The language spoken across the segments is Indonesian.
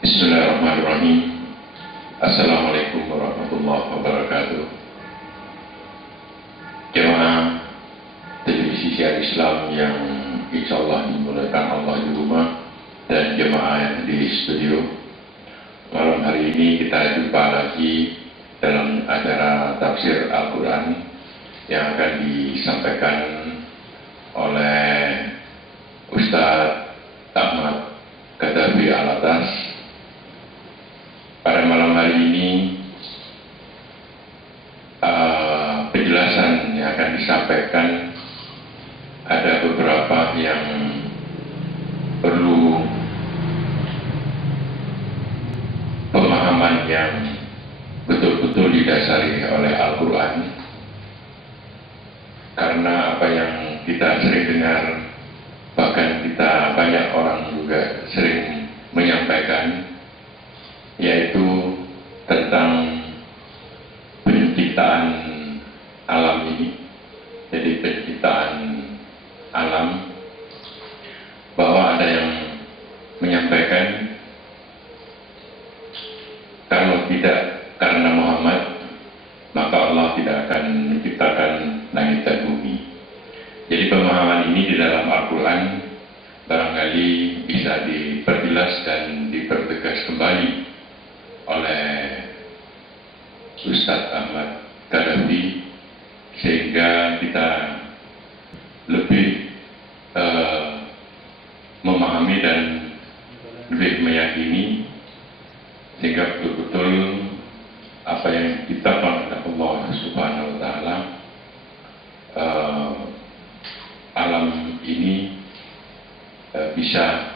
Bismillahirrahmanirrahim. Assalamualaikum warahmatullahi wabarakatuh. Jemaah televisi siar Islam yang insya Allah dimuliakan Allah di rumah dan jemaah yang di studio. Malam hari ini kita jumpa lagi dalam acara tafsir Al-Quran yang akan disampaikan oleh Ustadz Ahmad Kadafi Alatas. Pada malam hari ini penjelasan yang akan disampaikan ada beberapa yang perlu pemahaman yang betul-betul didasari oleh Al-Quran, karena apa yang kita sering dengar, bahkan kita banyak orang juga sering menyampaikan, yaitu tentang penciptaan alam ini. Jadi penciptaan alam, bahwa ada yang menyampaikan kalau tidak karena Muhammad maka Allah tidak akan menciptakan langit dan bumi. Jadi pemahaman ini di dalam Al-Quran barangkali bisa diperjelas dan dipertegas kembali oleh Ustadz Ahmad Kadafi, sehingga kita lebih memahami dan lebih meyakini, sehingga betul-betul apa yang diciptakan oleh Allah Subhanahu wa Ta'ala, alam ini bisa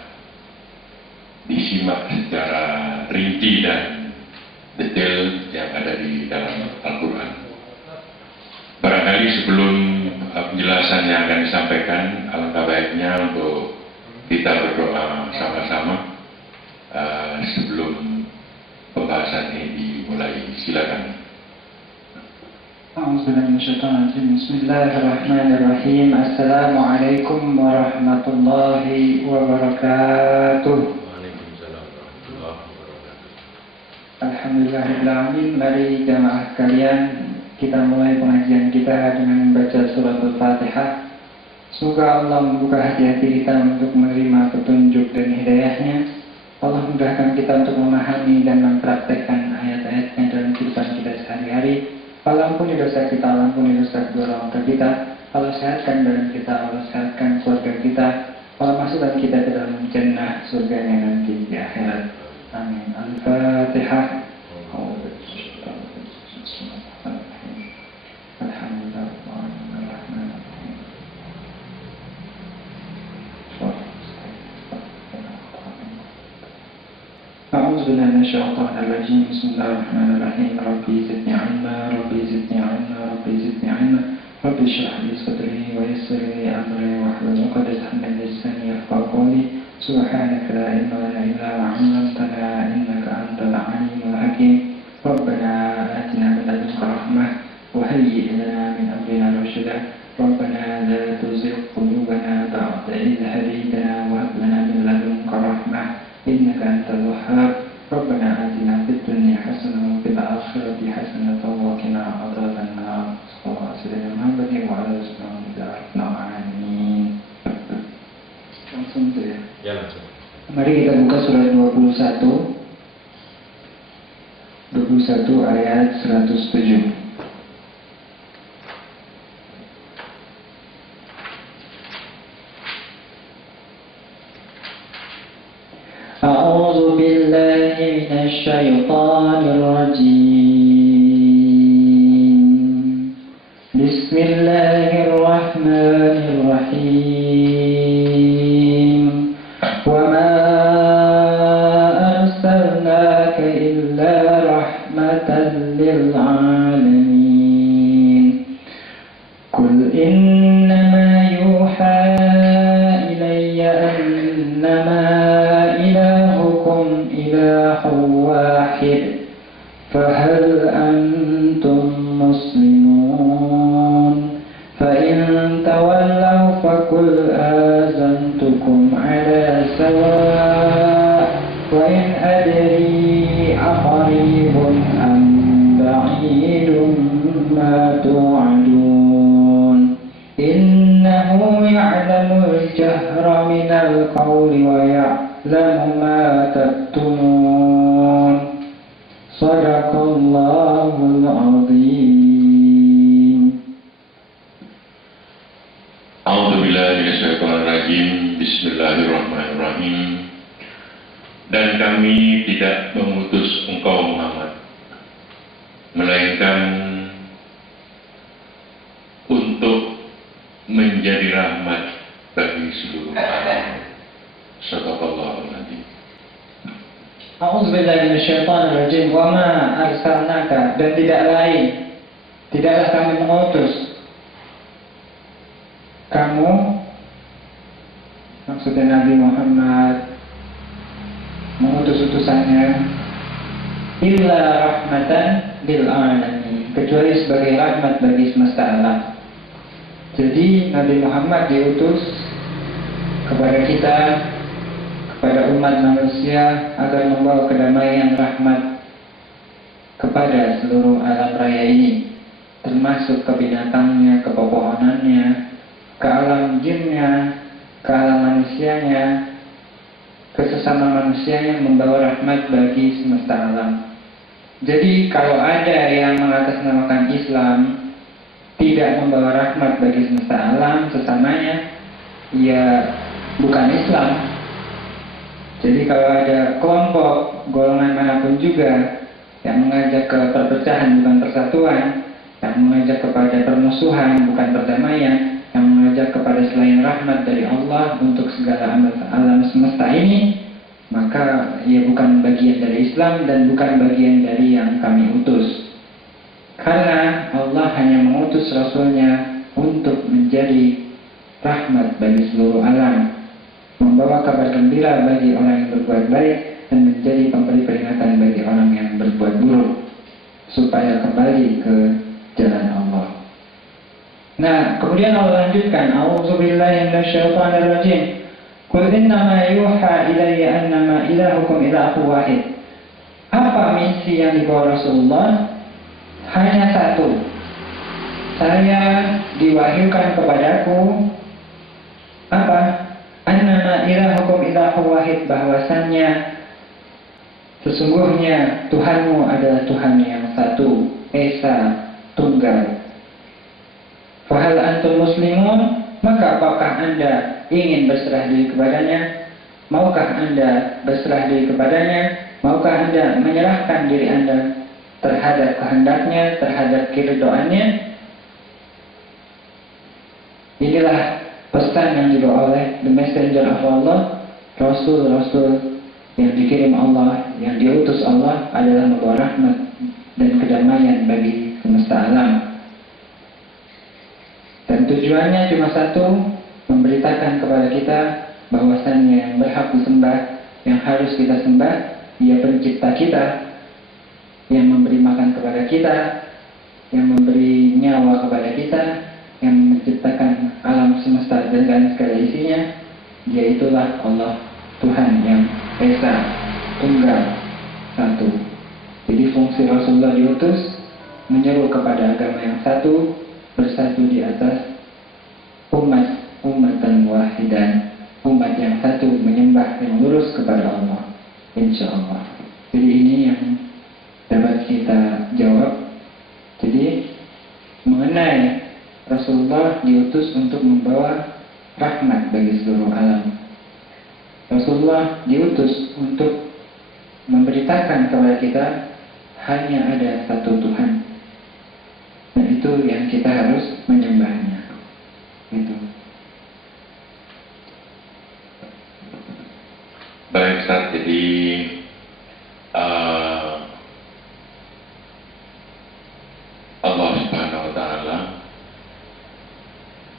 disimak secara rinci dan detail yang ada di dalam Al-Quran. Barangkali sebelum penjelasan yang akan disampaikan, alangkah baiknya untuk kita berdoa sama-sama sebelum pembahasan ini dimulai. Silakan. Bismillahirrahmanirrahim. Assalamualaikum warahmatullahi wabarakatuh. Alhamdulillahirrahmanirrahim. Mari jamaah kalian, kita mulai pengajian kita dengan membaca surat Al-Fatihah. Semoga Allah membuka hati-hati kita untuk menerima petunjuk dan hidayahnya. Allah mudahkan kita untuk memahami dan mempraktekkan ayat-ayatnya dalam kehidupan kita sehari-hari. Allah ampuni dosa kita, Allah ampuni dosa kedua orang tua kita. Allah sehatkan badan kita, Allah sehatkan keluarga kita. Allah masukkan kita ke dalam jannah surganya nanti di akhirat. Amin. Al-Fatihah. Bismillahirrahmanirrahim. Bismillahirrahmanirrahim. Rabbi zidni ilma, Rabbi zidni ilma, Rabbi zidni ilma. Rabbi shrah li sadri wa yassir li amri wahlul 'uqdatam min lisani yafqahu qawli. Subhanaka la ilma lana illa ma 'allamtana innaka antal 'alimul hakim. Rabbana atina min ladunka rahmah wa hayyi' lana min amrina rashada. Rabbana la tuzigh qulubana ba'da idh hadaytana wa hab lana min ladunka rahmah innaka antal wahhab. Rabbana atina fid dunya hasanah wa fil akhirati hasanah wa qina adzaban nar. Sallallahu alaihi Muhammadin wa ala alihi amin. Langsung tuh ya. Ya, langsung. Mari kita buka surat 21 ayat 107. A'udzu billahi minasyaitonir rajim. Bismillahirrahmanirrahim. Wa ma arsalnaka illa rahmatan lil alamin. Qul innama yuha ilayya annama ilahukum ilahun wahid. Fahal القول ويعلم ما تكتمون صدق الله العظيم. A'udzubillahiminasyaitonirrajim. Bismillahirrahmanirrahim. Dan kami tidak mengutus engkau Muhammad, melainkan untuk menjadi rahmat bagi seluruh alam. Shadaqallahul adzim. A'udzubillahiminasyaitonirrajim. Wa ma arsalnaka, dan tidaklah kami mengutus kamu, maksudnya Nabi Muhammad, mengutus utusannya, illa rahmatan lil alamin, kecuali sebagai rahmat bagi semesta alam. Jadi Nabi Muhammad diutus kepada kita, kepada umat manusia, agar membawa kedamaian, rahmat kepada seluruh alam raya ini, termasuk ke binatangnya, ke pepohonannya, ke alam jinnya, ke alam manusianya, ke sesama manusianya, membawa rahmat bagi semesta alam. Jadi kalau ada yang mengatasnamakan Islam tidak membawa rahmat bagi semesta alam sesamanya, ya bukan Islam. Jadi kalau ada kelompok, golongan manapun juga yang mengajak ke perpecahan bukan persatuan, yang mengajak kepada permusuhan bukan perdamaian, yang mengajak kepada selain rahmat dari Allah untuk segala alam semesta ini, maka ia bukan bagian dari Islam dan bukan bagian dari yang kami utus. Karena Allah hanya mengutus Rasulnya untuk menjadi rahmat bagi seluruh alam, membawa kabar gembira bagi orang yang berbuat baik dan menjadi pemberi peringatan bagi orang yang berbuat buruk, supaya kembali ke jalan Allah. Nah, kemudian Allah lanjutkan, A'udzubillahi minasyaitonirrajim. Qul innama yuha ilayya annama ilahukum ilahu wahid. Apa misi yang dibawa Rasulullah? Hanya satu. Saya diwahyukan kepadaku apa? Annama ilahukum ilahu wahid, bahwasannya sesungguhnya Tuhanmu adalah Tuhan yang satu, esa, tunggal. Fahal antum muslimun, maka apakah Anda ingin berserah diri kepadanya? Maukah Anda berserah diri kepadanya? Maukah Anda menyerahkan diri Anda terhadap kehendaknya, terhadap keridhaannya? Inilah pesan yang dibawa oleh the messenger of Allah, Rasul-Rasul yang dikirim Allah, yang diutus Allah adalah membawa rahmat dan kedamaian bagi semesta alam. Dan tujuannya cuma satu, memberitakan kepada kita bahwasannya yang berhak disembah, yang harus kita sembah, Dia pencipta kita, yang memberi makan kepada kita, yang memberi nyawa kepada kita, yang menciptakan alam semesta dan segala isinya. Dia itulah Allah, Tuhan yang esa, tunggal, satu. Jadi fungsi Rasulullah diutus menyeru kepada agama yang satu, bersatu di atas umatan wahidan, umat yang satu menyembah yang lurus kepada Allah, insya Allah. Jadi ini yang dapat kita jawab. Jadi mengenai Rasulullah diutus untuk membawa rahmat bagi seluruh alam. Rasulullah diutus untuk memberitakan kepada kita hanya ada satu Tuhan. Dan itu yang kita harus menyembahnya. Itu. Baik Ustaz, jadi Allah Subhanahu wa Ta'ala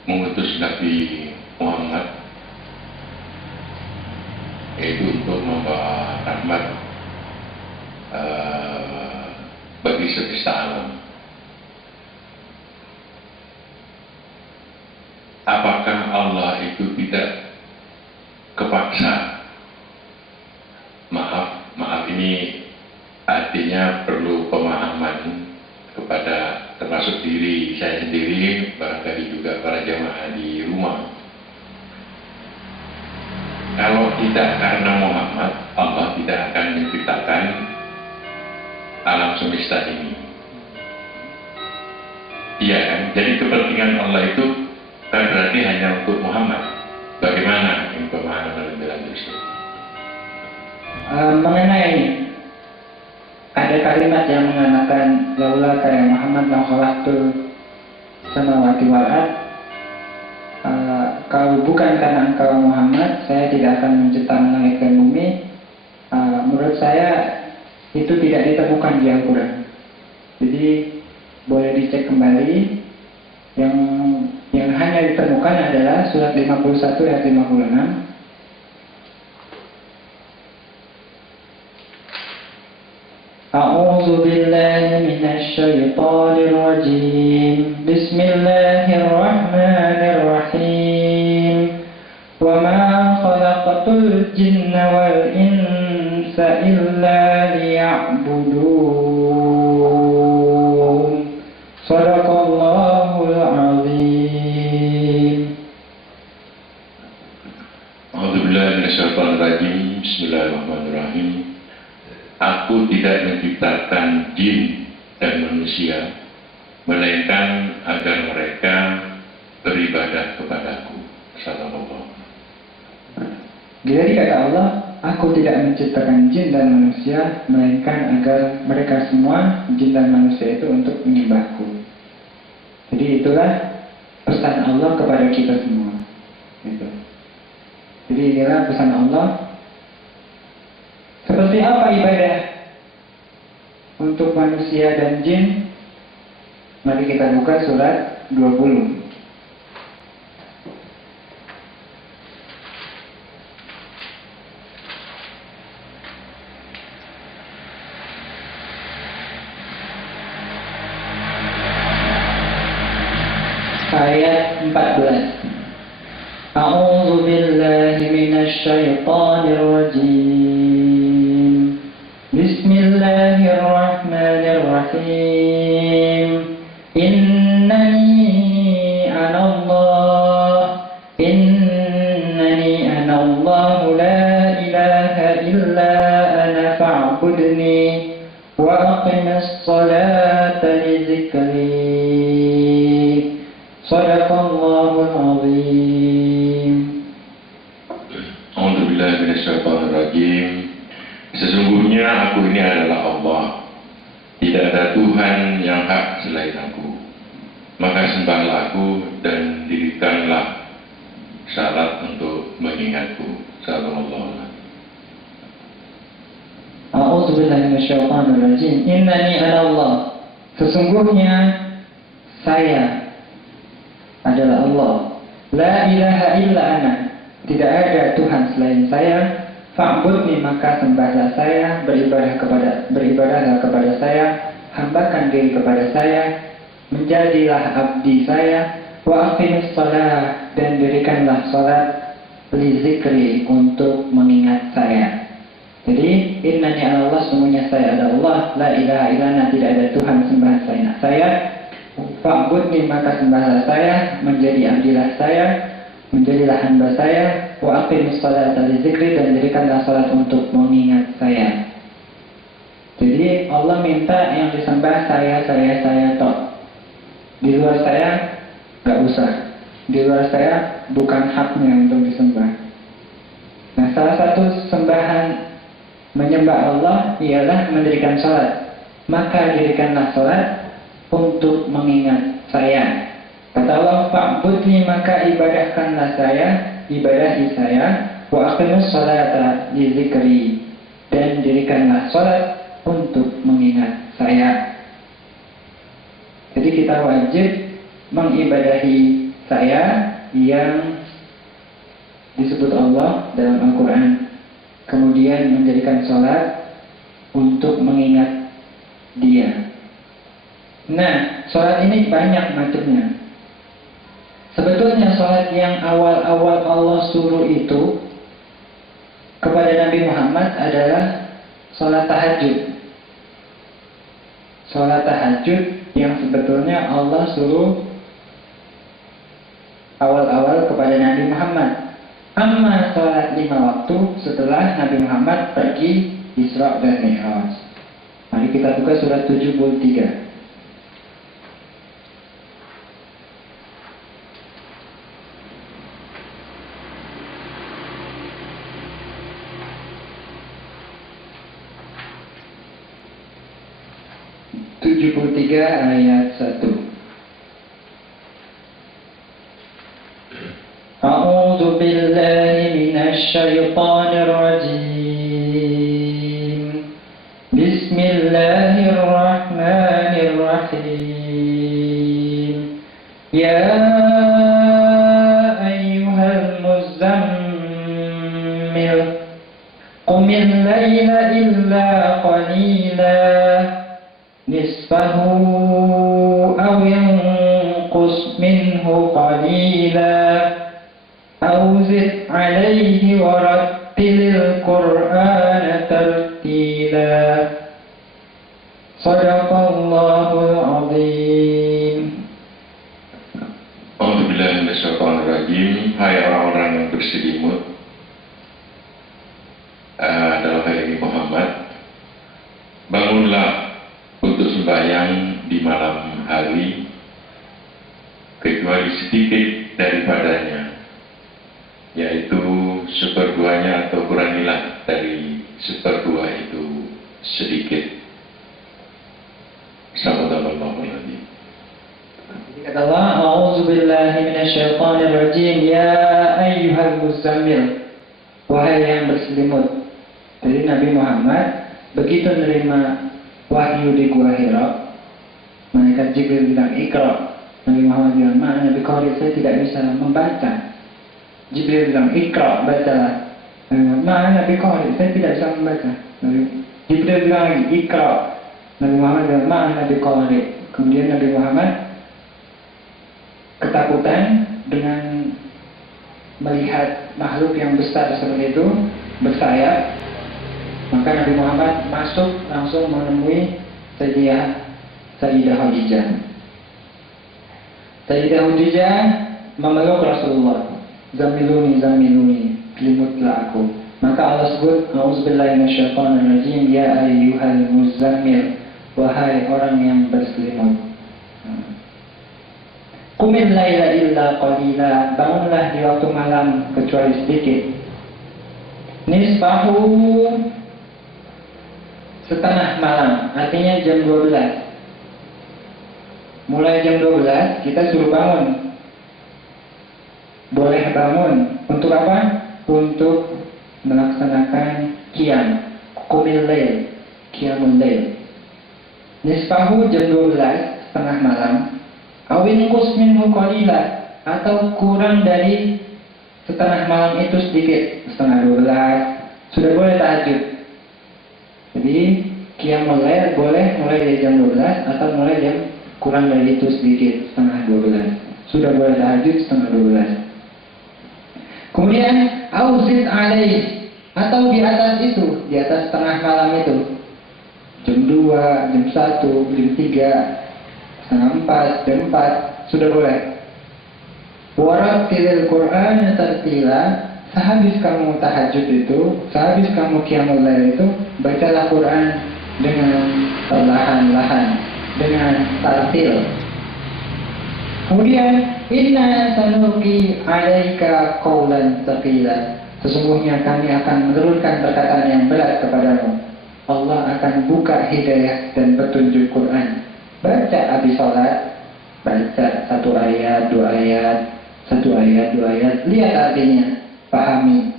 mengutus Nabi Muhammad yaitu untuk membawa rahmat bagi semesta alam. Apakah Allah itu tidak kepaksa? Maaf ini artinya perlu pemahaman kepada termasuk diri saya sendiri, barangkali juga para jamaah di rumah. Kalau tidak karena Muhammad, Allah tidak akan menciptakan alam semesta ini. Iya kan? Jadi kepentingan Allah itu kan berarti hanya untuk Muhammad. Bagaimana ini pemahaman lebih lanjut? Mengenai ada kalimat yang mengatakan laula kayak Muhammad la khalaqtul samawati wal ard, kalau bukan karena engkau Muhammad saya tidak akan menciptakan langit dan bumi. Menurut saya itu tidak ditemukan di Al-Quran. Jadi boleh dicek kembali. Yang hanya ditemukan adalah surat 51 ayat 56. A'udzu billahi minasy syaithanir rajim. Bismillahirrahmanirrahim. Wa ma khalaqatul jinna wal insa illa liya'budun. Shadaqallahul azim. A'udzu billahi minasyaitonir rajim. Bismillahirrahmanirrahim. Aku tidak menciptakan jin dan manusia, melainkan agar mereka beribadah kepadaku. Sallallahu. Jadi kata Allah, aku tidak menciptakan jin dan manusia, melainkan agar mereka semua, jin dan manusia itu untuk menyembahku. Jadi itulah pesan Allah kepada kita semua. Gitu. Jadi inilah pesan Allah. Seperti apa ibadah untuk manusia dan jin? Mari kita buka surat 20. Ayat 14. A'udzu billahi minasy syaithanir rajim. Bismillahirrahmanirrahim. Innani anallah la ilaha illa ana fa'budni wa aqimis salata li dzikri. Shadaqallahul azim. A'udzu billahi minasyaitonir rajim. Sesungguhnya aku ini adalah Allah. Tidak ada Tuhan yang hak selain aku. Maka sembahlah aku dan dirikanlah syarat untuk mengingatku. Sallallahu alaihi. A'udzu billahi minasyaitonir rajim. Innani anallah. Sesungguhnya saya adalah Allah. La ilaha illa ana. Tidak ada Tuhan selain saya. Fa'budni, maka sembahlah saya, beribadahlah kepada saya, hambakan diri kepada saya, menjadilah abdi saya, wa aqimis shalah, dan dirikanlah salat li zikri, untuk mengingat saya. Jadi innani Allah, sungguhnya saya adalah Allah, la ilaha illallah, tidak ada Tuhan sembah selain saya. Fa'budni, maka sembahlah saya, menjadi abdilah saya, menjadilah hamba saya, wa aqimus salata li dzikri, dan dirikanlah salat untuk mengingat saya. Jadi Allah minta yang disembah saya tok. Di luar saya nggak usah. Di luar saya bukan haknya untuk disembah. Nah, salah satu sembahan menyembah Allah ialah mendirikan salat. Maka dirikanlah salat untuk mengingat saya. Kata Allah, fa'budni, maka ibadahkanlah saya, ibadahi saya, wa aqimus salata li dzikri, dan dirikanlah salat untuk mengingat saya. Jadi kita wajib mengibadahi saya yang disebut Allah dalam Al-Quran, kemudian menjadikan salat untuk mengingat Dia. Nah, salat ini banyak macamnya. Sebetulnya salat yang awal-awal Allah suruh itu kepada Nabi Muhammad adalah salat tahajud. Salat tahajud yang sebetulnya Allah suruh awal-awal kepada Nabi Muhammad. Amma salat 5 waktu setelah Nabi Muhammad pergi Isra dan Mi'raj. Mari kita buka surat 73. Ayat 1. A'udzu billahi minasy syaithanir rajim. Bismillahirrahmanirrahim. Ya ayyuhal muzammil qumil laila illa qalila nisfahu aw yanqus minhu qalila aw zid alayhi wa rattilil qur'ana tartila. Shadaqallahul azim. Alhamdulillah minasyaitonirrajim. Hai orang-orang yang berselimut, dalam hal ini Muhammad, bangunlah untuk sembahyang di malam hari, kecuali sedikit daripadanya, yaitu seperduanya atau kurangilah dari seperdua itu sedikit. Bismillahirrahmanirrahim. Kata Allah, A'udzu billahi minasyaitonir rajim. Ya ayyuhal muzammil, wahai yang berselimut. Jadi Nabi Muhammad begitu menerima wahyu di Gua Hira, malaikat Jibril bilang Iqra. Nabi Muhammad bilang, "Ma Nabi Qari, saya tidak bisa membaca." Jibril bilang, "Iqra, bacalah." "Ma Nabi Qari, saya tidak bisa membaca." Jibril bilang lagi, "Iqra." Nabi Muhammad bilang, "Ma Nabi Qari." Kemudian Nabi Muhammad ketakutan dengan melihat makhluk yang besar seperti itu bersayap. Maka Nabi Muhammad masuk langsung menemui Sayyidah Khadijah. Sayyidah Khadijah memeluk Rasulullah. Zamiluni, zamiluni, selimutlah aku. Maka Allah sebut, A'udzubillahi minasyaitonirrajim, ya ayyuhal muzammil, wahai orang yang berselimut. Qumil laila illa qalila, bangunlah di waktu malam kecuali sedikit. Nisfahu, setengah malam, artinya jam 12. Mulai jam 12 kita suruh bangun. Boleh bangun untuk apa? Untuk melaksanakan qiyam, qumil lail, qiyamul lail. Nisfahu jam 12, setengah malam. Awin qus minhu qalila, atau kurang dari setengah malam itu sedikit, setengah 12 sudah boleh tahajud. Jadi qiyamul lail boleh mulai dari jam 12 atau mulai jam kurang dari itu sedikit, setengah 12 sudah boleh tahajud setengah 12. Kemudian auzid alaih, atau di atas itu, di atas setengah malam itu, jam 2, jam 1, jam 3, setengah 4, jam 4 sudah boleh. Warattilil Qur'ana tartila, sehabis kamu tahajud itu, sehabis kamu qiyamul lail itu, bacalah Quran dengan perlahan-lahan, dengan tartil. Kemudian inna sanulqi 'alaika qawlan tsaqila, sesungguhnya kami akan menurunkan perkataan yang berat kepadamu. Allah akan buka hidayah dan petunjuk Quran. Baca habis sholat, baca satu ayat, dua ayat, satu ayat, dua ayat, lihat artinya, pahami.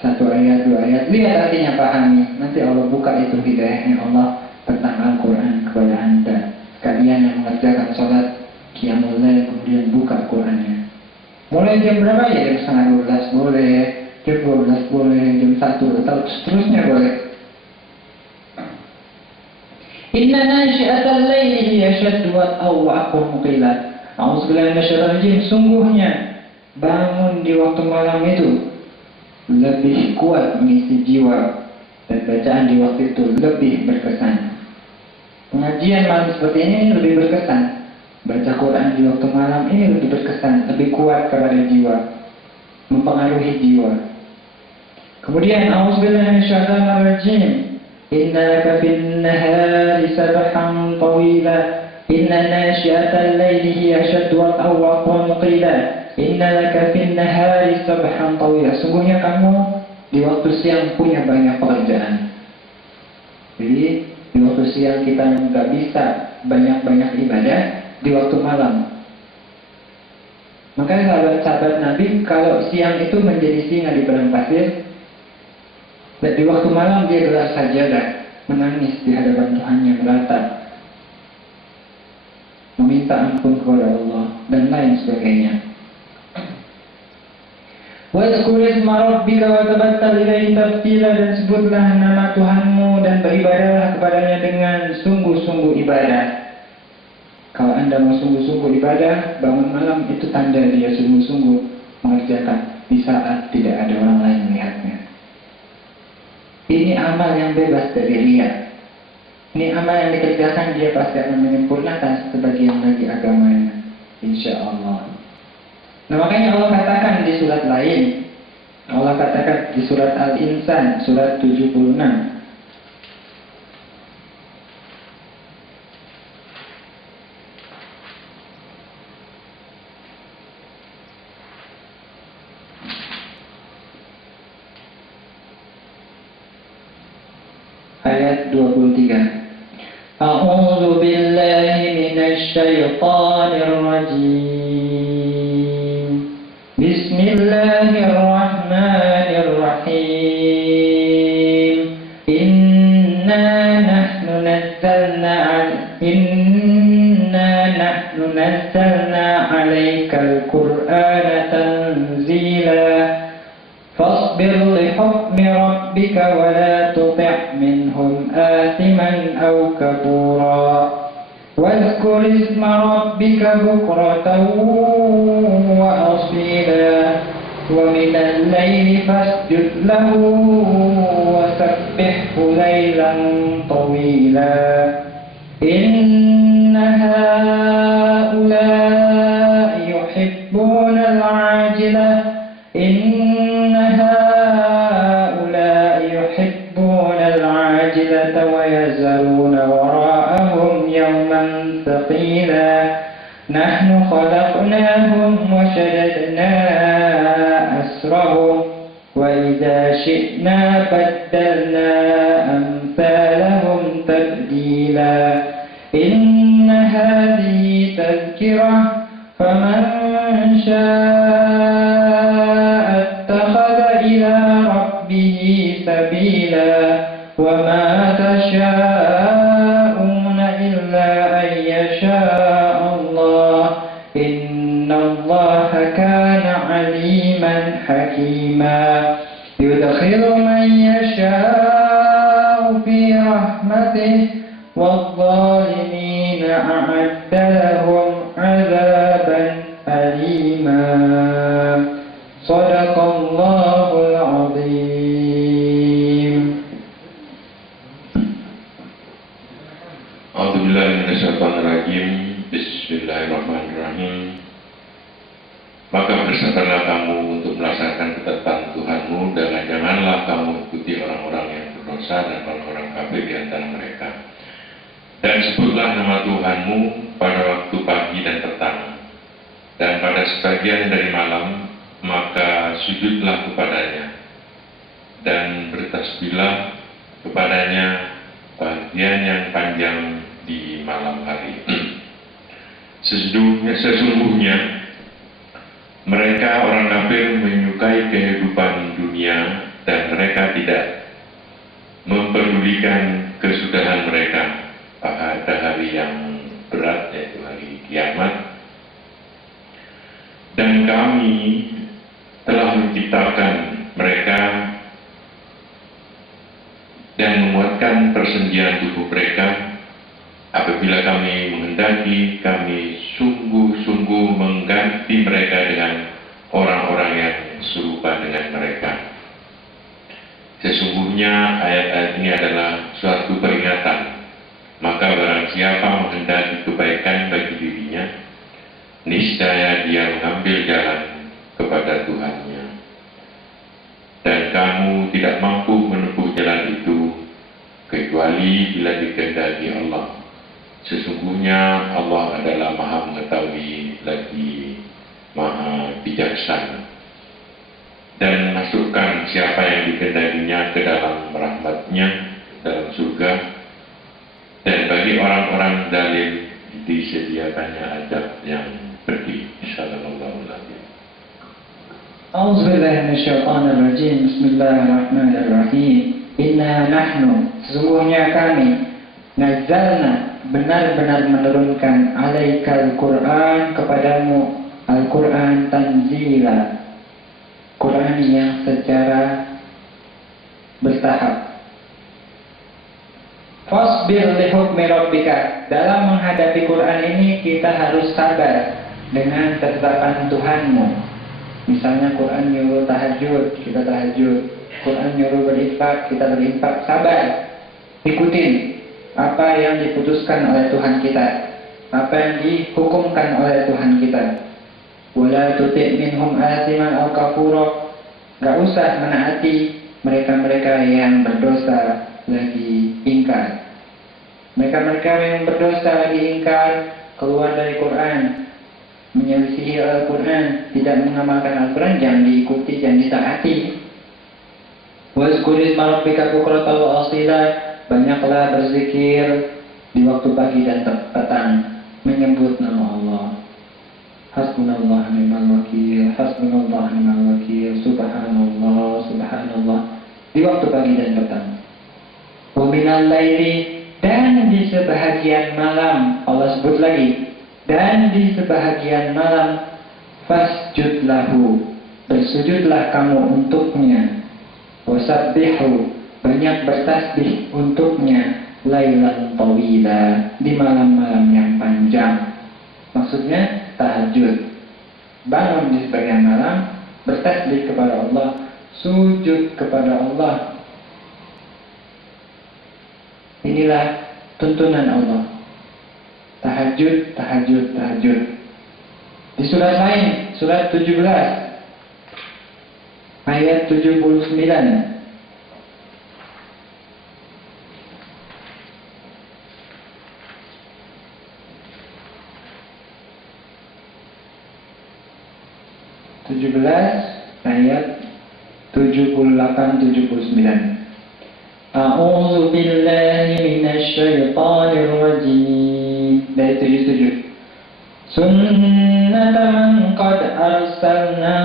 Satu ayat, dua ayat, lihat artinya, pahami. Nanti Allah buka itu hidayahnya Allah tentang Al-Quran kepada anda. Kalian yang mengerjakan sholat qiyamul lail kemudian buka Qurannya. Mulai jam berapa ya? Jam setengah 12 boleh, jam 12 boleh, jam 1 atau seterusnya boleh. Inna nasyi'atal laili hiya ashaddu wa aqwamu qila. A'udzubillahi minasyaitonir rajim. Sungguhnya bangun di waktu malam itu lebih kuat mengisi jiwa, dan bacaan di waktu itu lebih berkesan. Pengajian malam seperti ini lebih berkesan. Baca Quran di waktu malam ini lebih berkesan, lebih kuat kepada jiwa. mempengaruhi jiwa. Kemudian a'udzubillahi minasyaitonirrajim. Inna laka fin nahari sabhan tawila inna nasyi'atal laili hiya ashaddu wat'an qila inna laka fin nahari sabhan tawila. Sungguhnya kamu di waktu siang punya banyak pekerjaan. Jadi di waktu siang kita nggak bisa banyak-banyak ibadah, di waktu malam. Makanya sahabat-sahabat Nabi kalau siang itu menjadi singa di padang pasir, dan di waktu malam dia gelar sajadah, menangis di hadapan Tuhannya, meratap, meminta ampun kepada Allah dan lain sebagainya. Wadhkur isma rabbika wa tabattal ilaihi tabtila, dan sebutlah nama Tuhanmu dan beribadahlah kepadanya dengan sungguh-sungguh ibadah. Kalau Anda mau sungguh-sungguh ibadah, bangun malam itu tanda dia sungguh-sungguh mengerjakan di saat tidak ada orang lain melihatnya. Ini amal yang bebas dari riya. Ini amal yang dikerjakan dia pasti akan menyempurnakan sebagian lagi agamanya, insya Allah. Nah makanya Allah katakan di surat lain, Allah katakan di surat Al-Insan, surat 76. Ayat 23. A'udzu billahi minasy syaithanir rajim. Bismillahirrahmanirrahim. Inna nahnu nazzalna 'alaikal Qur'ana tanzila. Fasbir li hukmi rabbika wa la tuti' minhum athiman aw kafura. Wadhkur isma rabbika bukratan wa asila wa minal layli fasjud lahu wa sabbihhu laylan tawila. Inna haula'i yuhibbuna al-'ajila ويذرون وراءهم يوما ثقيلا نحن خلقناهم وشددنا أسرهم وإذا شئنا بدلنا أمثالهم تبديلا إن هذه تذكرة فمن شاء اتخذ إلى ربه سبيلا وما تشاءون إلا أن يشاء الله إن الله كان عليما حكيما يدخل من يشاء في رحمته والظالمين أعد لهم عذابا أليما صدق الله العظيم. Bismillahirrahmanirrahim. Maka bersabarlah kamu untuk melaksanakan ketetapan Tuhanmu, dan janganlah kamu ikuti orang-orang yang berdosa dan orang-orang kafir di antara mereka. Dan sebutlah nama Tuhanmu pada waktu pagi dan petang, dan pada sebagian dari malam, maka sujudlah kepadanya, dan bertasbihlah kepadanya bagian yang panjang di malam hari. Sesungguhnya mereka orang kafir menyukai kehidupan dunia, dan mereka tidak mempedulikan kesudahan mereka pada hari yang berat, yaitu hari kiamat. Dan kami telah menciptakan mereka dan memuatkan persendian tubuh mereka. Apabila kami menghendaki, kami sungguh-sungguh mengganti mereka dengan orang-orang yang serupa dengan mereka. Sesungguhnya ayat-ayat ini adalah suatu peringatan. Maka barang siapa menghendaki kebaikan bagi dirinya, niscaya dia mengambil jalan kepada Tuhannya. dan kamu tidak mampu menempuh jalan itu kecuali bila dikehendaki Allah. Sesungguhnya Allah adalah Maha Mengetahui lagi Maha Bijaksana. Dan masukkan siapa yang dikehendakinya ke dalam rahmat-Nya, dalam surga, dan bagi orang-orang zalim disediakannya azab yang pedih. Sallallahu alaihi wasallam. A'udzubillahi minasyaitonir rajim. Bismillahirrahmanirrahim. Inna nahnu, sesungguhnya kami, nazzalna, benar-benar menurunkan alaikal Quran, kepadamu Al-Quran tanzila, Quran yang secara bertahap. Fasbir li hukmi rabbika, dalam menghadapi Quran ini kita harus sabar dengan ketetapan Tuhanmu. Misalnya Quran nyuruh tahajud, kita tahajud. Quran nyuruh berinfak, kita berinfak. Sabar, ikutin apa yang diputuskan oleh Tuhan kita, apa yang dihukumkan oleh Tuhan kita. Wala tuti' minhum asiman aw kafura, gak usah menaati mereka-mereka yang berdosa lagi ingkar. Mereka-mereka yang berdosa lagi ingkar, keluar dari Quran, menyelisihi Al-Quran, tidak mengamalkan Al-Quran, jangan diikuti, jangan ditaati. Wazkuris marabbika bukratan wa asila, banyaklah berzikir di waktu pagi dan petang, menyebut nama Allah. Hasbunallah ni'mal wakil, hasbunallah ni'mal wakil, subhanallah, subhanallah, di waktu pagi dan petang. Wa minal laili, dan di sebahagian malam, Allah sebut lagi, dan di sebahagian malam, fasjud lahu, bersujudlah kamu untuknya, wasabbihu, banyak bertasbih untuknya, lailan tawila, di malam-malam yang panjang. Maksudnya tahajud, bangun di sebagian malam, bertasbih kepada Allah, sujud kepada Allah. Inilah tuntunan Allah. Tahajud, tahajud, tahajud. Di surat lain, surat 17 ayat 79. Ayat 78-79. A'udzu billahi minasy syaithanir rajim. Dari 77. Sunnata man qad arsalna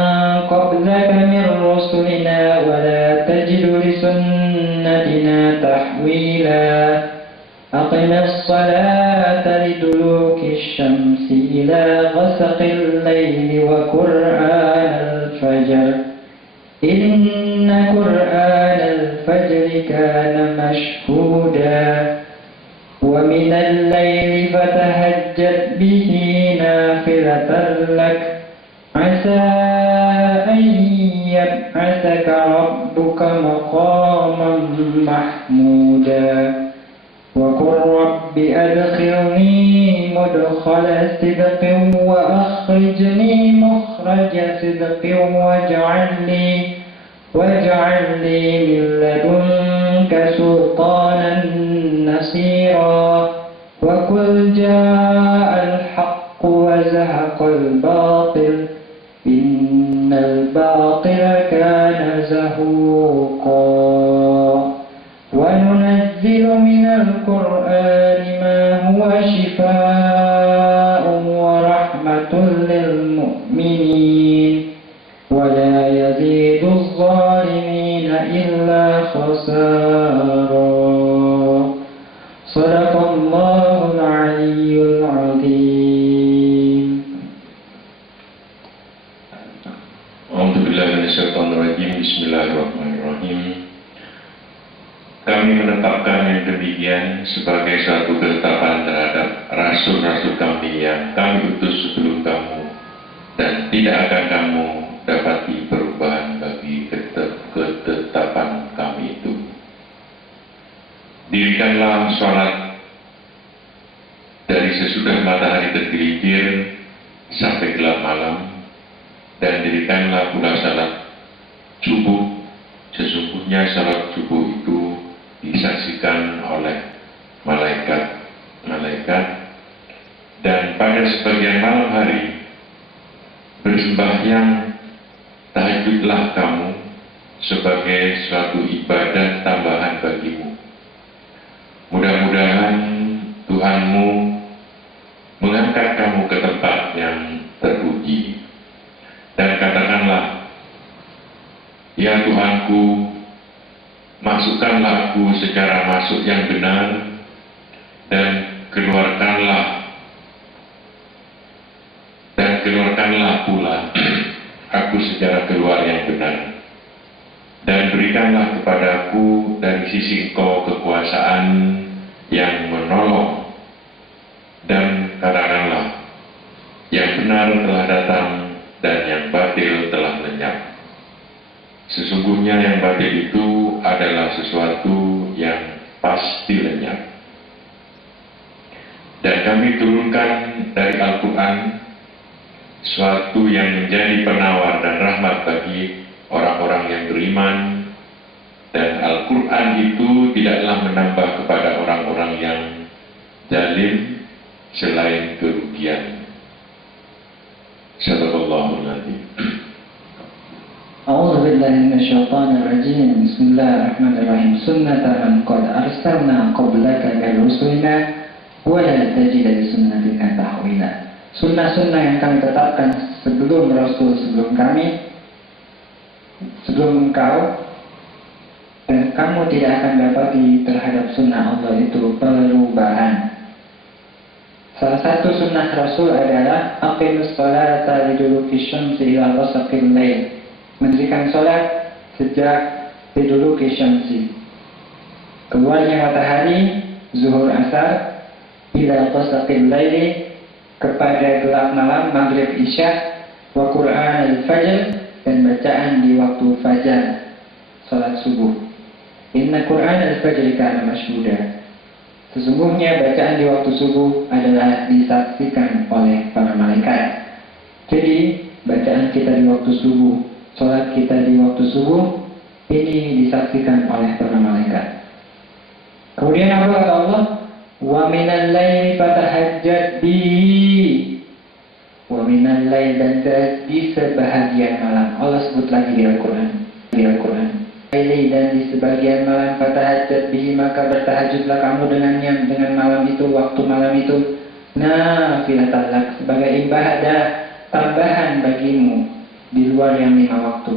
qablaka min rusulina wa la tajidu li sunnatina tahwila. Aqimis salata liduluki syamsi ila ghasaqil layli wa qur'anal fajr. Inna qur'anal fajri kana mashhuda. Wa minal layli fatahajjad bihi nafilatan lak. Asa an yab'athaka rabbuka maqaman mahmuda. Wa qur rabbi adkhilni mudkhala sidqin wa akhrijni mukhraja sidqin waj'alni min ladunka sultanan nasira. Wa qul ja'al haqqu wa zahaqal batil innal batila kana zahuqa. وَنُنَزِّلُ مِنَ الْقُرْآنِ مَا هُوَ شِفَاءٌ وَرَحْمَةٌ لِلْمُؤْمِنِينَ وَلَا يَزِيدُ الظَّالِمِينَ إِلَّا خَسَارًا. صدق الله العلي العظيم. أعوذ بالله من الشيطان الرجيم. بسم الله الرحمن الرحيم. Kami menetapkan yang demikian sebagai suatu ketetapan terhadap rasul-rasul kami yang kami utus sebelum kamu, dan tidak akan kamu dapati perubahan bagi ketetapan kami itu. Dirikanlah sholat dari sesudah matahari tergelincir sampai gelap malam, dan dirikanlah pula salat subuh sesungguhnya salat subuh itu disaksikan oleh malaikat-malaikat, dan pada sebagian malam hari bersembahyang tahajudlah kamu sebagai suatu ibadah tambahan bagimu. Mudah-mudahan Tuhanmu mengangkat kamu ke tempat yang terpuji. Dan katakanlah, ya Tuhanku, masukkanlah aku secara masuk yang benar, dan keluarkanlah pula aku secara keluar yang benar. Dan berikanlah kepadaku dari sisi Engkau kekuasaan yang menolong. Dan katakanlah, yang benar telah datang dan yang batil telah lenyap. Sesungguhnya yang batil itu adalah sesuatu yang pasti lenyap. Dan kami turunkan dari Al-Quran suatu yang menjadi penawar dan rahmat bagi orang-orang yang beriman, dan Al-Quran itu tidaklah menambah kepada orang-orang yang zalim selain kerugian. Sadaqallahul Adzim. A'udzu billahi minasyaitonir rajim. Bismillahirrahmanirrahim. Sunnata man qad arsalna qablaka min rusulina wa la tajida li sunnatina tahwila. Sunnah-sunnah yang kami tetapkan sebelum Rasul sebelum engkau, dan kamu tidak akan dapati terhadap sunnah Allah itu perubahan. Salah satu sunnah Rasul adalah aqimus sholata liduluki syamsi ila ghasaqil lail, mendirikan sholat sejak liduluki syamsi, keluarnya matahari, zuhur asar, ila ghasaqil laili, kepada gelap malam, maghrib isya, wa Qur'an al-fajr, dan bacaan di waktu fajar, salat subuh. Inna Qur'an al-fajr kana mashhuda. Sesungguhnya bacaan di waktu subuh adalah disaksikan oleh para malaikat. Jadi bacaan kita di waktu subuh, salat kita di waktu subuh, ini disaksikan oleh para malaikat. Kemudian apa kata Allah? Wa minal laili fatahajjad bihi. Wa minal laili, dan di sebahagian malam. Allah sebut lagi di Al-Quran. Laili, dan di sebagian malam, fatahajjad bihi, maka bertahajudlah kamu dengannya, dengan malam itu, waktu malam itu, nafilatan lak, sebagai ibadah tambahan bagimu di luar yang 5 waktu.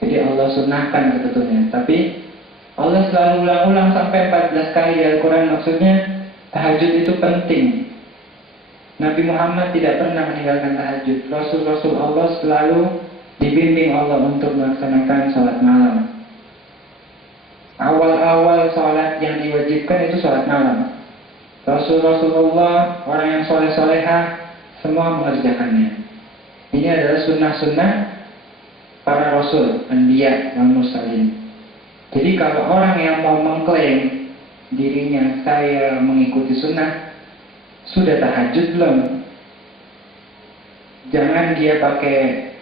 Jadi Allah sunnahkan sebetulnya, tapi Allah selalu ulang-ulang sampai 14 kali di Al-Quran. Maksudnya tahajud itu penting. Nabi Muhammad tidak pernah meninggalkan tahajud. Rasul-Rasul Allah selalu dibimbing Allah untuk melaksanakan sholat malam. Awal-awal sholat yang diwajibkan itu sholat malam. Rasul-Rasulullah, orang yang soleh-solehah, semua mengerjakannya. Ini adalah sunnah-sunnah para Rasul, Anbiya dan Mursalin. Jadi kalau orang yang mau mengklaim dirinya saya mengikuti sunnah, sudah tahajud belum? Jangan dia pakai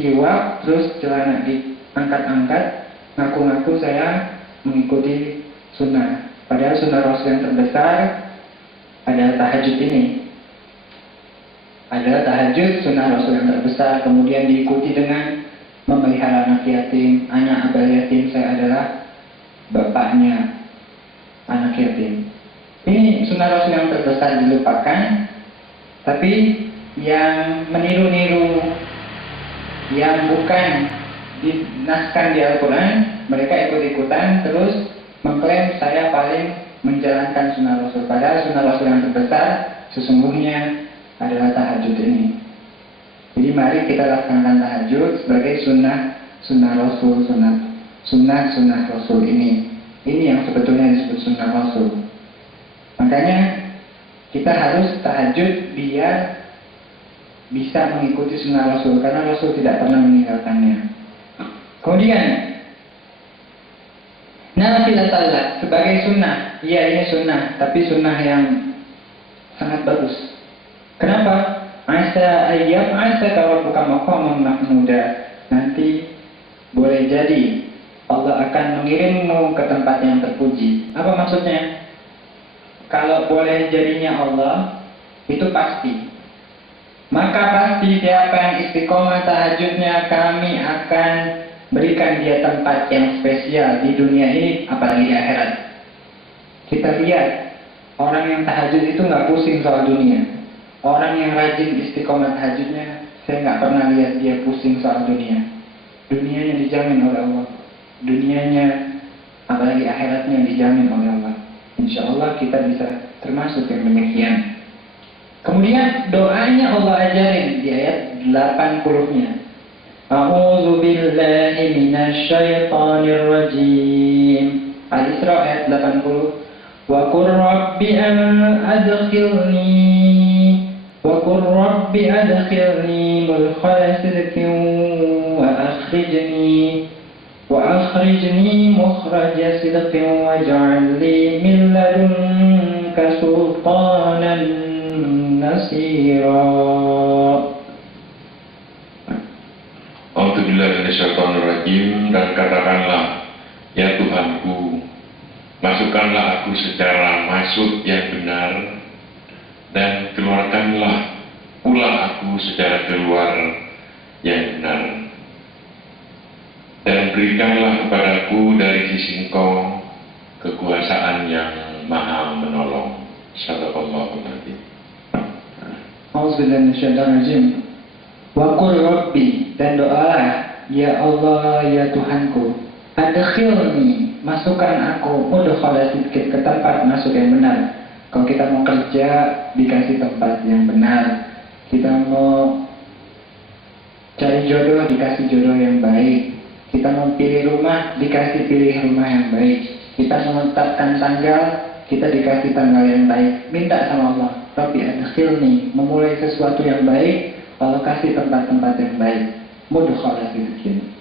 siwak terus celana diangkat-angkat, ngaku-ngaku saya mengikuti sunnah. Padahal sunnah Rasul yang terbesar adalah tahajud ini. Adalah tahajud, sunnah Rasul yang terbesar. Kemudian diikuti dengan memelihara anak yatim. Anak abal yatim, saya adalah bapaknya anak yatim. Ini sunnah Rasul yang terbesar dilupakan. Tapi yang meniru-niru, yang bukan dinaskan di Al-Quran, mereka ikut-ikutan terus mengklaim saya paling menjalankan sunnah Rasul. Padahal sunnah Rasul yang terbesar sesungguhnya adalah tahajud ini. Jadi mari kita laksanakan tahajud sebagai sunnah Rasul, sunnah Rasul ini. Ini yang sebetulnya disebut sunnah Rasul. Makanya kita harus tahajud biar bisa mengikuti sunnah Rasul, karena Rasul tidak pernah meninggalkannya. Kemudian nafilah salat sebagai sunnah. Ya, ini sunnah, tapi sunnah yang sangat bagus. Kenapa? Asa ayyam asa kalau bukan maqamam mahmuda. Nanti boleh jadi mengirimmu ke tempat yang terpuji. Apa maksudnya? Kalau boleh jadinya Allah, itu pasti. Maka pasti siapa yang istiqomah tahajudnya, kami akan berikan dia tempat yang spesial di dunia ini, apalagi di akhirat. Kita lihat, orang yang tahajud itu nggak pusing soal dunia. Orang yang rajin istiqomah tahajudnya, saya nggak pernah lihat dia pusing soal dunia. Dunianya dijamin oleh Allah. Dunianya, apalagi akhiratnya dijamin oleh Allah. Insya Allah kita bisa termasuk yang demikian. Kemudian doanya Allah ajarin di ayat 80-nya. A'udzu billahi minasy syaithanir rajim. Al-Isra ayat 80. Wa qur rabbi adkhilni mudkhala sidqin wa akhrijni mukhraja sidqin waj'al li min ladunka sultanan nasira. A'udzubillahi minasyaitonirrajim. Dan katakanlah, ya Tuhanku, masukkanlah aku secara masuk yang benar, dan keluarkanlah pula aku secara keluar yang benar. Dan berikanlah kepadaku dari sisi Engkau kekuasaan yang maha menolong. Shadaqallahul adzim. A'udzubillahi minasyaitonirrajim. Wa qul rabbi, dan doalah, ya Allah, ya Tuhanku, adkhilni, masukkan aku, mudkhala sidqin, ke tempat masuk yang benar. Kalau kita mau kerja, dikasih tempat yang benar. Kita mau cari jodoh, dikasih jodoh yang baik. Kita mau pilih rumah, dikasih pilih rumah yang baik. Kita menetapkan tanggal, kita dikasih tanggal yang baik. Minta sama Allah, Rabbi adkhilni, memulai sesuatu yang baik, Allah kasih tempat-tempat yang baik. Mudkhala sidqin,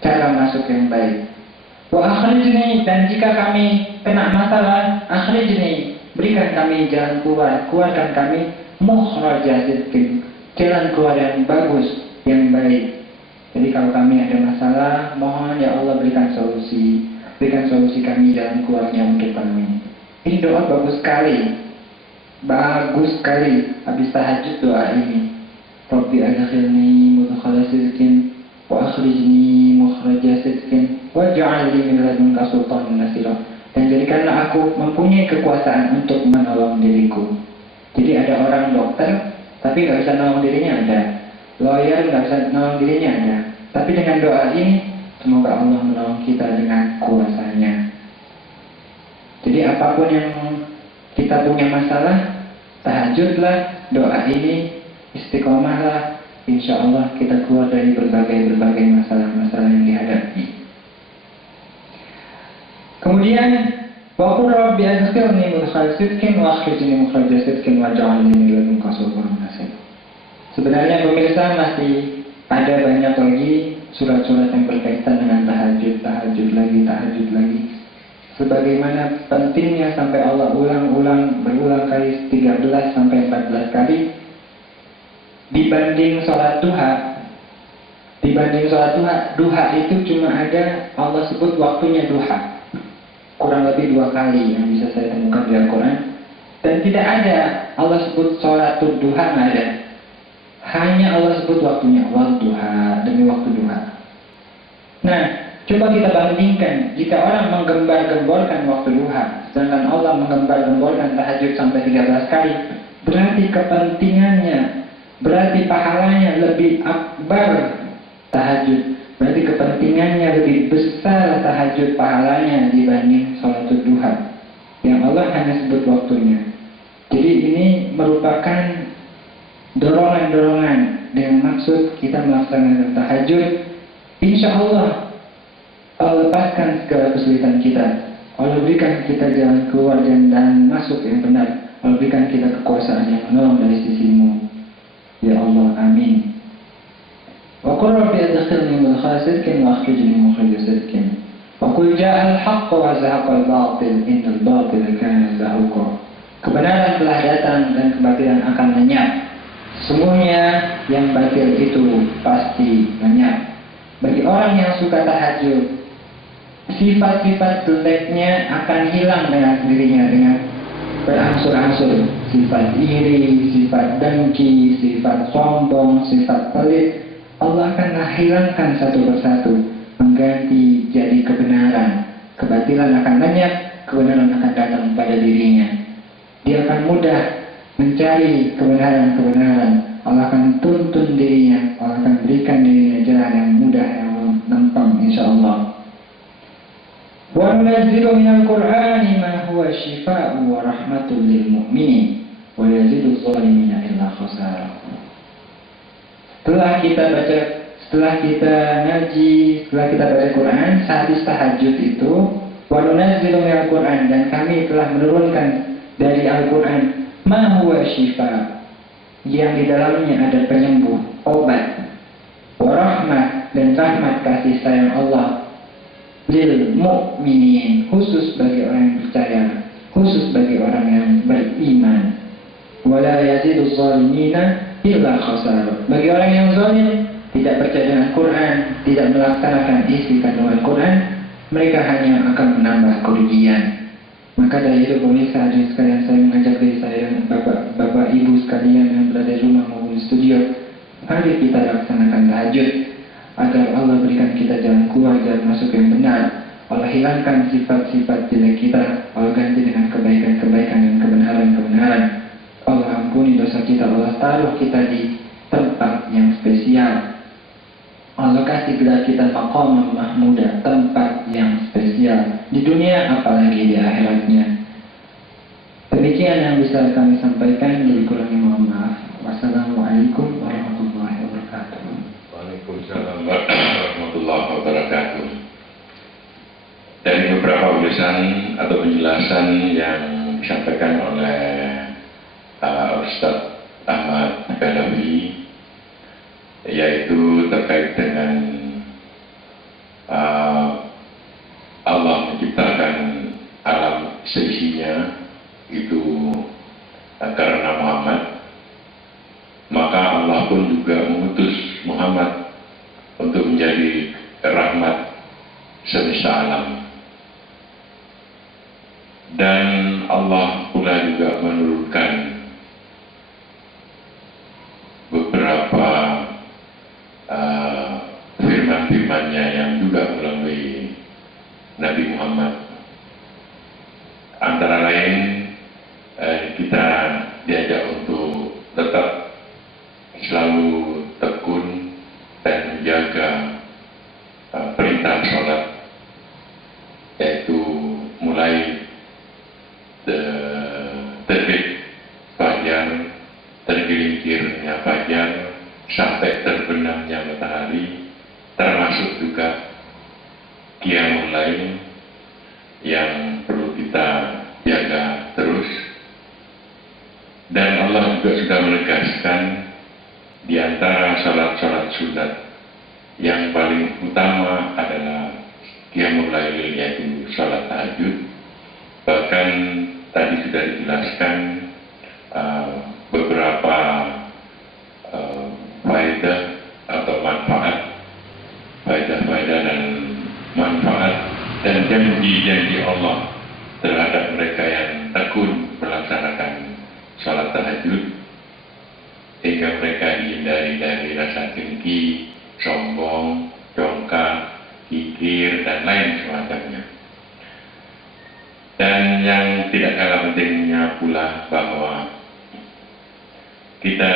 cara masuk yang baik. Wa akhrijni, dan jika kami kena masalah, akhrijni, berikan kami jalan keluar, keluarkan kami mukhraja sidqin, jalan keluar yang bagus, yang baik. Jadi kalau kami ada masalah, mohon ya Allah berikan solusi kami, jalan keluarnya untuk kami. Ini doa bagus sekali, habis tahajud doa ini. Rabbi adkhilni mudkhala sidqin wa akhrijni mukhraja sidqin waj'al li min ladunka sultanan nasira. Dan jadikanlah aku mempunyai kekuasaan untuk menolong diriku. Jadi ada orang dokter, tapi nggak bisa nolong dirinya, ada lawyer nggak bisa nolong dirinya, ada. Tapi dengan doa ini, semoga Allah menolong kita dengan kuasanya. Jadi apapun yang kita punya masalah, tahajudlah, doa ini, istiqomahlah, insya Allah kita keluar dari berbagai masalah-masalah yang dihadapi. Kemudian, wa qul rabbi adkhilni mudkhala sidqin wa akhrijni mukhraja sidqin waj'al li min ladunka sultanan nasira. Sebenarnya pemirsa, masih ada banyak lagi surat-surat yang berkaitan dengan tahajud lagi. Sebagaimana pentingnya sampai Allah berulang kali 13 sampai 14 kali dibanding sholat duha. Duha itu cuma ada Allah sebut waktunya duha. Kurang lebih 2 kali yang bisa saya temukan di Al-Quran. Dan tidak ada Allah sebut sholat duha, nggak ada. Hanya Allah sebut waktunya, duha, demi waktu duha. Nah, coba kita bandingkan, jika orang menggembar-gemborkan waktu duha, sedangkan Allah menggembar-gemborkan tahajud sampai 13 kali, berarti kepentingannya, berarti pahalanya lebih akbar tahajud. Berarti kepentingannya lebih besar tahajud pahalanya dibanding sholat duha, yang Allah hanya sebut waktunya. Jadi ini merupakan dorongan-dorongan dengan maksud kita melaksanakan tahajud. Insya Allah lepaskan segala kesulitan kita. Allah berikan kita jalan keluar dan masuk yang benar. Allah berikan kita kekuasaan yang menolong dari sisimu, ya Allah, amin. Wa qul rabbi adkhilni mudkhala sidqin wa akhrijni mukhraja sidqin wa qul ja'al haqqu wa zahaqal batil innal batila kana zahuqa. Kebenaran telah datang dan kebatilan akan lenyap. Semuanya yang batil itu pasti lenyap. Bagi orang yang suka tahajud, sifat-sifat jeleknya akan hilang dengan sendirinya dengan berangsur-angsur. Sifat iri, sifat dengki, sifat sombong, sifat pelit, Allah akan hilangkan satu persatu, mengganti jadi kebenaran. Kebatilan akan lenyap, kebenaran akan datang pada dirinya. Dia akan mudah mencari kebenaran-kebenaran. Allah akan tuntun dirinya, Allah akan berikan dirinya jalan yang mudah, yang lempeng, insyaallah. Wa nunazzilu minal Qur'ani ma huwa shifaa'un wa rahmatun lil mu'minin wa yazidu adh-dhalimina illa khasara. Setelah kita ngaji, setelah kita baca Quran, sehabis tahajud itu, wa nunazzilu minal Qur'an, dan kami telah menurunkan dari Al-Quran ma huwa shifa', yang di dalamnya ada penyembuh, obat, wa rahmah, dan rahmat kasih sayang Allah, lil mu'minin, khusus bagi orang yang percaya, khusus bagi orang yang beriman. Wala yazidu zalimina illa khasar. Bagi orang yang zalim, tidak percaya dengan Quran, tidak melaksanakan isi kandungan Quran, mereka hanya akan menambah kerugian. Maka dari itu pemirsa hadirin sekalian, saya mengajak diri saya, bapak ibu sekalian yang berada di rumah maupun di studio, mari kita laksanakan tahajud agar Allah berikan kita jalan keluar, jalan masuk yang benar. Allah hilangkan sifat-sifat jelek kita, Allah ganti dengan kebaikan-kebaikan dan kebenaran-kebenaran. Allah ampuni dosa kita, Allah taruh kita di tempat yang spesial. Allah kasih kepada kita maqam mahmudah, tempat yang spesial di dunia apalagi di akhiratnya. Demikian yang bisa kami sampaikan, lebih kurangnya mohon maaf. Wassalamualaikum warahmatullahi wabarakatuh. Waalaikumsalam warahmatullahi wabarakatuh. Dari beberapa ulasan atau penjelasan yang disampaikan oleh Ustaz Ahmad Badawi, yaitu terkait dengan Allah menciptakan alam seisinya itu karena Muhammad, maka Allah pun juga mengutus Muhammad untuk menjadi rahmat semesta alam. Dan Allah pula juga menurunkan beberapa firman-firmannya yang juga melalui Nabi Muhammad. Antara lain kita diajak untuk tetap selalu tekun dan menjaga perintah sholat, yaitu mulai terbit fajar, tergelincirnya fajar, sampai terbenamnya matahari, termasuk juga qiyamul lail yang perlu kita jaga terus. Dan Allah juga sudah menegaskan di antara salat-salat sunat yang paling utama adalah qiyamul lail, yaitu salat tahajud. Bahkan tadi sudah dijelaskan beberapa faedah atau manfaat, faedah-faedah dan manfaat dan janji-janji Allah terhadap mereka yang tekun melaksanakan sholat tahajud, sehingga mereka dihindari dari rasa dengki, sombong, dongkak, kikir, dan lain semacamnya. Dan yang tidak kalah pentingnya pula bahwa kita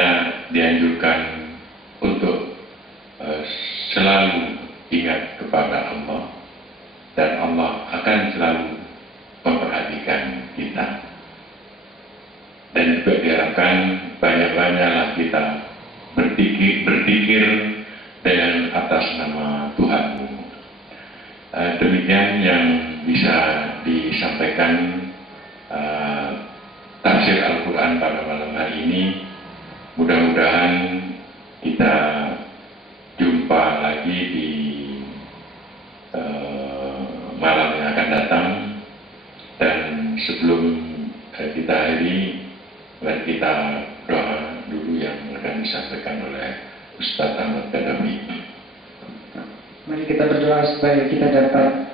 dianjurkan untuk selalu ingat kepada Allah, dan Allah akan selalu memperhatikan kita. Dan juga diharapkan banyak-banyaklah kita berpikir dengan atas nama Tuhanmu. Demikian yang bisa disampaikan tafsir Al-Quran pada malam hari ini. Mudah-mudahan kita jumpa lagi di malam yang akan datang. Dan sebelum kita akhiri, mari kita doa dulu yang akan disampaikan oleh Ustaz Ahmad Badawi. Mari kita berdoa supaya kita dapat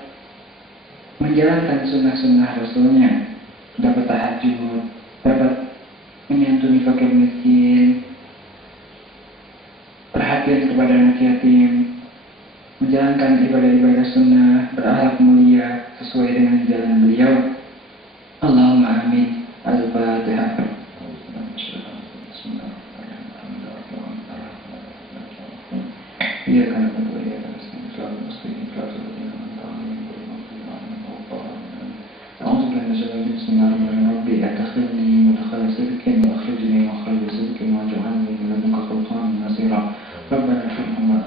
menjalankan sunnah-sunnah Rasulnya, dapat tahajud, dapat menyantuni fakir miskin, perhatian kepada anak yatim, menjalankan ibadah-ibadah sunnah, berakhlak mulia sesuai dengan jalan beliau. Allahumma amin. Al-Fatihah. Iya kan betul ya kan. Selalu mesti أعوذ بالله من الشيطان الرجيم. بسم الله الرحمن الرحيم. ربي أدخلني مدخل صدق وأخرجني مخرج صدق واجعلني من لدنك سلطانا نصيرا. ربنا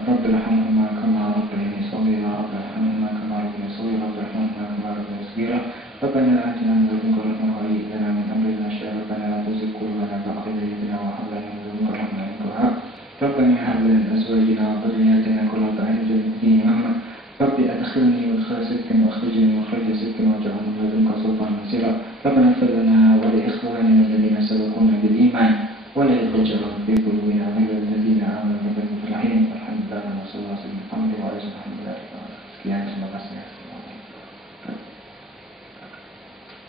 رب ارحمهما كما ربياني صغيرا. رب ارحمهما كما ربياني صغيرا. رب ارحمهما كما ربياني صغيرا. ربنا آتنا من لدنك رحمة وهيئ لنا من أمرنا رشدا. ربنا لا تزغ قلوبنا بعد إذ هديتنا وهب لنا من لدنك رحمة إنك وهاب. ربنا هب لنا من أزواجنا وذرياتنا قرة أعين واجعلنا إماما. ربي أدخلني مدخل صدق وأخرجني مخرج صدق واجعلني من لدنك سلطانا نصيرا. ربنا اغفر لنا ولإخواننا الذين سبقونا بالإيمان ولا تجعل في قلوبنا غير الذين آمنوا ربنا في الرحيم. الحمد لله وصلى الله عليه وسلم وعلى آله. Sekian, terima kasih.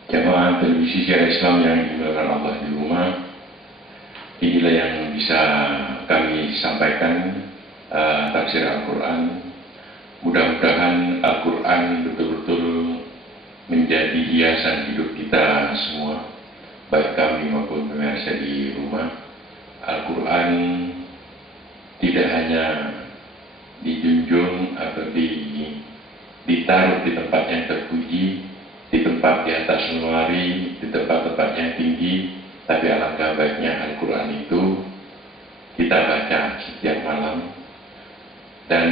Jamaah televisi siaran Islam yang dimuliakan Allah di rumah, inilah yang bisa kami sampaikan tafsir Al-Quran. Mudah-mudahan Al-Quran betul-betul menjadi hiasan hidup kita semua, baik kami maupun pemirsa di rumah. Al-Quran tidak hanya dijunjung atau ditaruh di tempat yang terpuji, di tempat di atas lemari, di tempat-tempat yang tinggi, tapi alangkah baiknya Al-Quran itu kita baca setiap malam, dan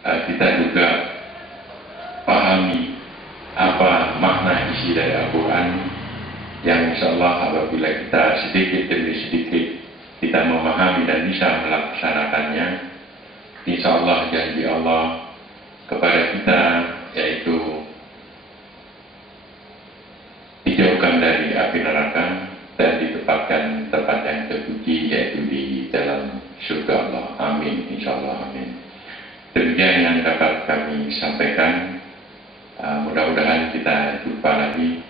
kita juga pahami apa makna isi dari Al-Quran, yang insya Allah apabila kita sedikit demi sedikit kita memahami dan bisa melaksanakannya, insya Allah janji Allah kepada kita yaitu dijauhkan dari api neraka dan ditempatkan tempat yang terpuji yaitu di dalam surga Allah. Amin, insya Allah, amin. Demikian yang dapat kami sampaikan. Mudah-mudahan kita jumpa lagi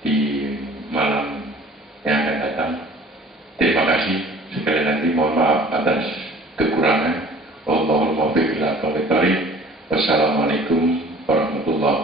di malam yang akan datang. Terima kasih sekali lagi, mohon maaf atas kekurangan. Wallahul muwaffiq ila aqwamit thoriq. Wassalamualaikum warahmatullahi wabarakatuh.